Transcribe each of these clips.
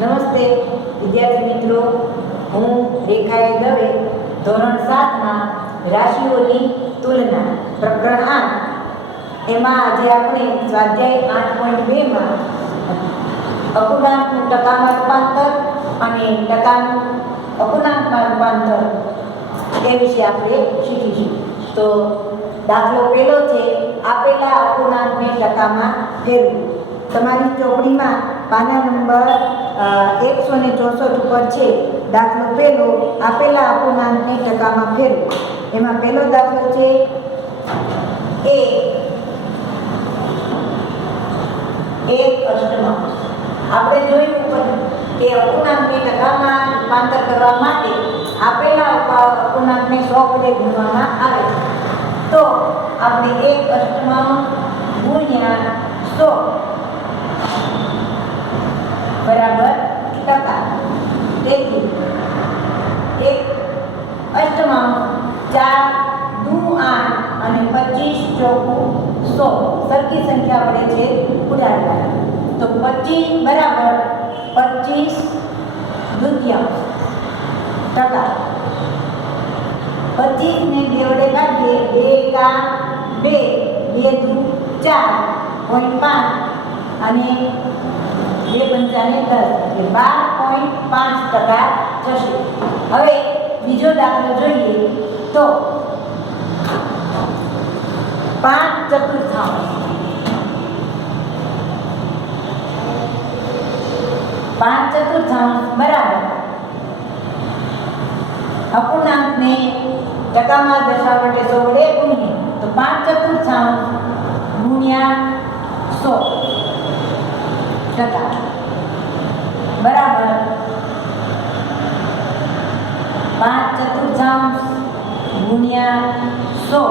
નમસ્તે વિદ્યાર્થી મિત્રો, હું રેખાએ દવે ધોરણ 7માં રાશિઓની તુલના પ્રકરણ 8 એમાં આજે આપણે સ્વાધ્યાય 8.2માં અપૂર્ણાંકનું ટકામાં રૂપાંતર અને ટકાનું અપૂર્ણાંકમાં રૂપાંતર એ વિશે આપણે શીખીશું. તો દાખલો પહેલો છે, આપેલા અપૂર્ણાંકને ટકામાં ફેરવું. તમારી ચોપડીમાં પાના નંબર 164 ઉપર છે દાખલો પહેલો, આપેલા અપૂર્ણાંકને ટકામાં ફેરવો. એમાં પહેલો દાખલો છે એક અષ્ટમાંશ. આપણે જોયું કે અપૂર્ણાંકને ટકામાં રૂપાંતર કરવા માટે આપેલા અપૂર્ણાંકને 100 વડે ગુણવામાં આવે છે. તો આપણે એક અષ્ટમાંશ ગુણ્યા 100 બરાબર ટકા. તેથી એક અષ્ટમાંશ 4 દુ 8 અને 25 ચોકું 100 સરખી સંખ્યા વડે છે ઉડાડવા. તો 25 બરાબર 25 દૂત્યાંશ ટકા. 25 ને 2 વડે ભાગીએ, 2 એકા 2, 2 દુ 4.5 અને 2 પંચાને 10 એટલે 12.5% થશે. હવે બીજો દાખલો જોઈએ તો 5 ચતુર્થાંશ. 5 ચતુર્થાંશ બરાબર અપૂર્ણાંકને ટકામાં દર્શાવવા માટે 100 વડે ગુણીએ તો 5 ચતુર્થાંશ ગુણ્યા 100 ટકા બરાબર 5 ચતુર્થાંશ ગુણ્યા 100,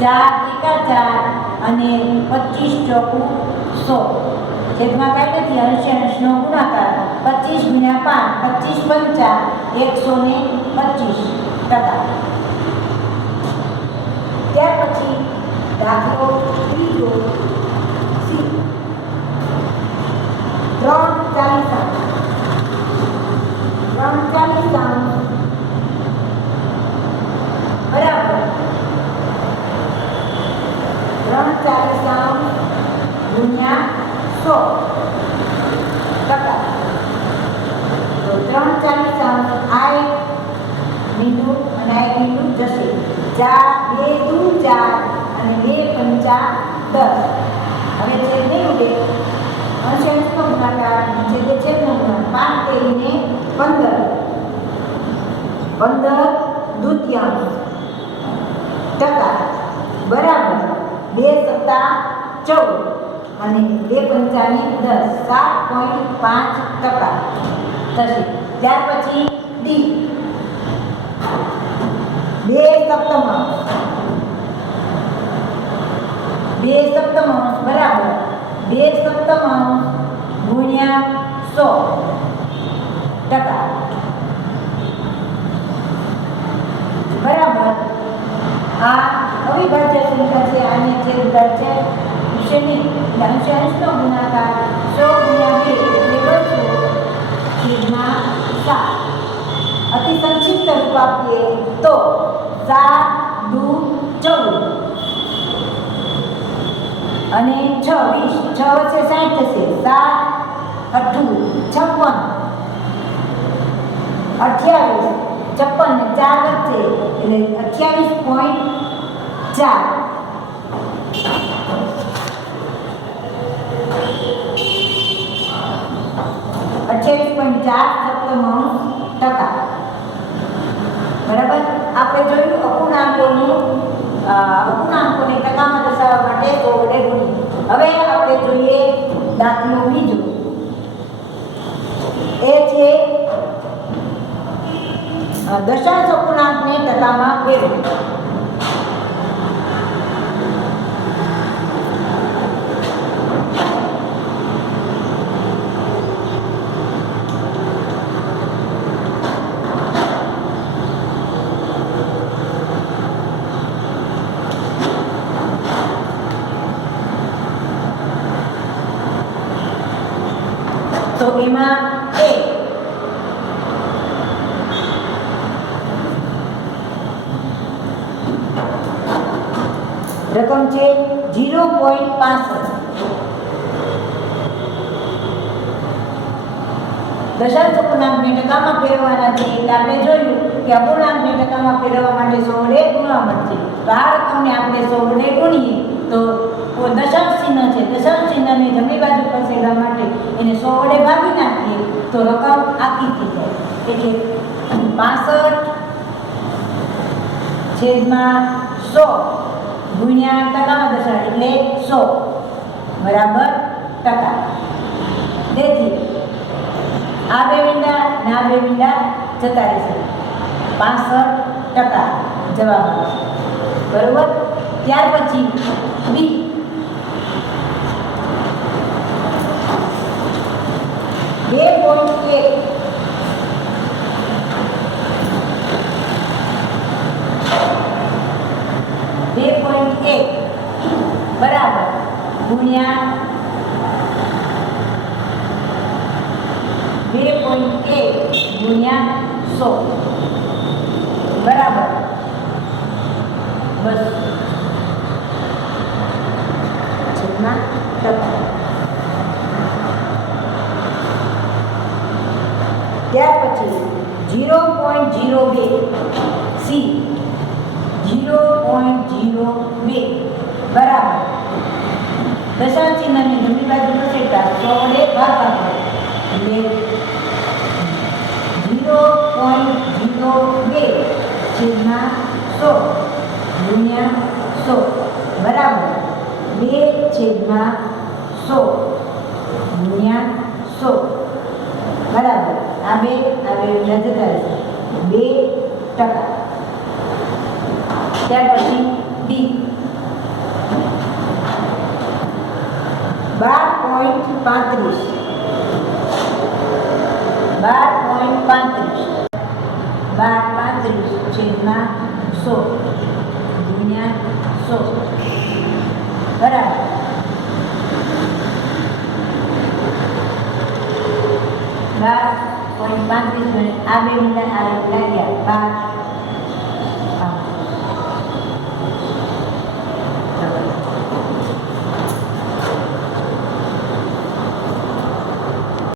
4 એકા 4 અને 25 ચોકું 100. છેદમાં કાંઈ નથી, અંશ અંશનો ગુણાકાર. 25 ગુણ્યા 5, 25 પંચા 125 ટકા. ત્યાર પછી દાખલો ત્રીજો સી 3/40 બરાબર 3/40 ગુણ્યા 100 ટકા. તો 3/40 આ એક બિંદુ અને આ એક બિંદુ જશે. 2 દુ 4 અને 2 પંચા 10. હવે છેદ નહીં ઉડે, અંશ અંશનો ગુણાકાર, છેદે છેદનો ગુણાકાર. 5 કરીને 15 દૂત્યાંશ ટકા બરાબર 2 સત્તા 14 અને 2 પંચાને 10, 7.5% થશે. ત્યાર પછી ડી 2 સપ્તમાંશ. 2 સપ્તમાંશ બરાબર 2 સપ્તમાંશ ગુણ્યા 100 ટકા બરાબર. આ અવિભાજ્ય સંખ્યા છે, આને છેદદાર છે વિશે નહીં. અંશ અંશનો ગુણાકાર 100 ગુણ્યા 2 એટલે 200 છેદમાં 7. અતિ સંક્ષિપ્ત રૂપ આપીએ તો 7 દુ 14 અને 6 20, 6 વચ્ચે 60 થશે. 7 8 56, 28 56 ને 4 વચ્ચે એટલે 28.4. ટકા બરાબર. આપણે જોયું અપૂર્ણાંકોને ટકામાં દર્શાવવા માટે 100 વડે ગુણીએ. હવે આપણે જોઈએ દાખલો બીજો. એ છે દશાંશ અપૂર્ણાંકને ટકામાં ફેરવો. તો એમાં રકમ છે 0.65. દશાંશ અપૂર્ણાંકને ટકામાં ફેરવવાના છે એટલે આપણે જોયું કે અપૂર્ણાંકને ટકામાં ફેરવવા માટે 100 વડે ગુણવા મળશે. તો આ રકમને આપણે 100 વડે ગુણીએ તો દશાંશ ચિહ્ન છે, દશાંશ ચિહ્નને જમણી બાજુ ખસેડવા માટે એને 100 વડે ભાગી નાખીએ તો રકમ આખી થઈ જાય. એટલે 65/100 ગુણ્યા ટકામાં દશાંશ એટલે 100 બરાબર ટકા. તેથી આ બે મીંડા ને આ બે મીંડા જતા રહેશે. 65% જવાબ આવશે. બરોબર. ત્યાર પછી બી 2.1 બરાબર ગુણ્યા 2.1 ગુણ્યા 100 બરાબર બસ છેદમાં ટકા. ત્યાર પછી 0.02 સી 0.02 બરાબર દશાંશ ચિહ્નની જમણી બાજુ ખસેડતા 100 વડે ભાગાકાર એટલે 0.02 છેદમાં 100 ગુણ્યા 100 બરાબર 2/100 ગુણ્યા 100 બરાબર આ બે જતા રહેશે 2%. ત્યાર પછી ડી 12.35 છેદમાં 100 ગુણ્યા 100 બરાબર 12.35 આ બે મીંડા આ લાગ્યા 12